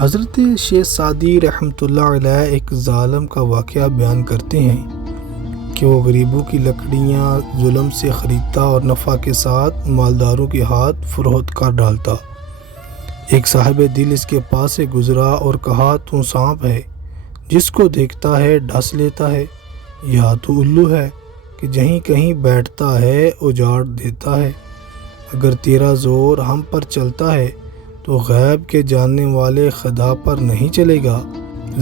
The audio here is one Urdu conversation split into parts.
حضرت شیخ سعدی رحمۃ اللہ علیہ ایک ظالم کا واقعہ بیان کرتے ہیں کہ وہ غریبوں کی لکڑیاں ظلم سے خریدتا اور نفع کے ساتھ مالداروں کے ہاتھ فروخت کر ڈالتا۔ ایک صاحب دل اس کے پاس سے گزرا اور کہا، تو سانپ ہے جس کو دیکھتا ہے ڈس لیتا ہے، یا تو الو ہے کہ جہیں کہیں بیٹھتا ہے اجاڑ دیتا ہے؟ اگر تیرا زور ہم پر چلتا ہے تو غیب کے جاننے والے خدا پر نہیں چلے گا۔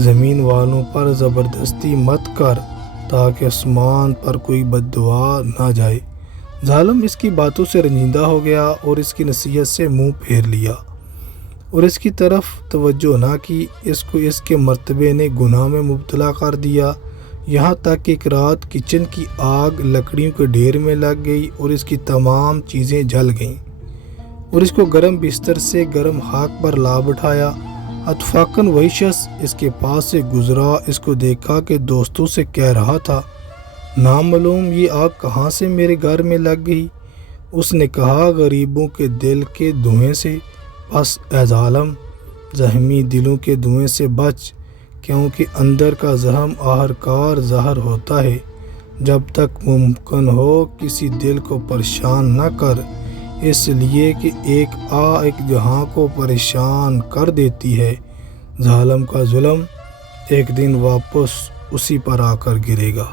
زمین والوں پر زبردستی مت کر تاکہ آسمان پر کوئی بد دعا نہ جائے۔ ظالم اس کی باتوں سے رنجیدہ ہو گیا اور اس کی نصیحت سے منہ پھیر لیا اور اس کی طرف توجہ نہ کی۔ اس کو اس کے مرتبے نے گناہ میں مبتلا کر دیا، یہاں تک کہ ایک رات کچن کی آگ لکڑیوں کے ڈھیر میں لگ گئی اور اس کی تمام چیزیں جل گئیں، اور اس کو گرم بستر سے گرم خاک پر لا بٹھایا۔ اتفاقاً وہی شخص اس کے پاس سے گزرا، اس کو دیکھا کہ دوستوں سے کہہ رہا تھا، نامعلوم یہ آگ کہاں سے میرے گھر میں لگ گئی؟ اس نے کہا، غریبوں کے دل کے دھوئیں سے۔ پس اے ظالم، زخمی دلوں کے دھوئیں سے بچ، کیونکہ اندر کا زخم آخرکار زہر ہوتا ہے۔ جب تک ممکن ہو کسی دل کو پریشان نہ کر، اس لیے کہ ایک جہاں کو پریشان کر دیتی ہے۔ ظالم کا ظلم ایک دن واپس اسی پر آ کر گرے گا۔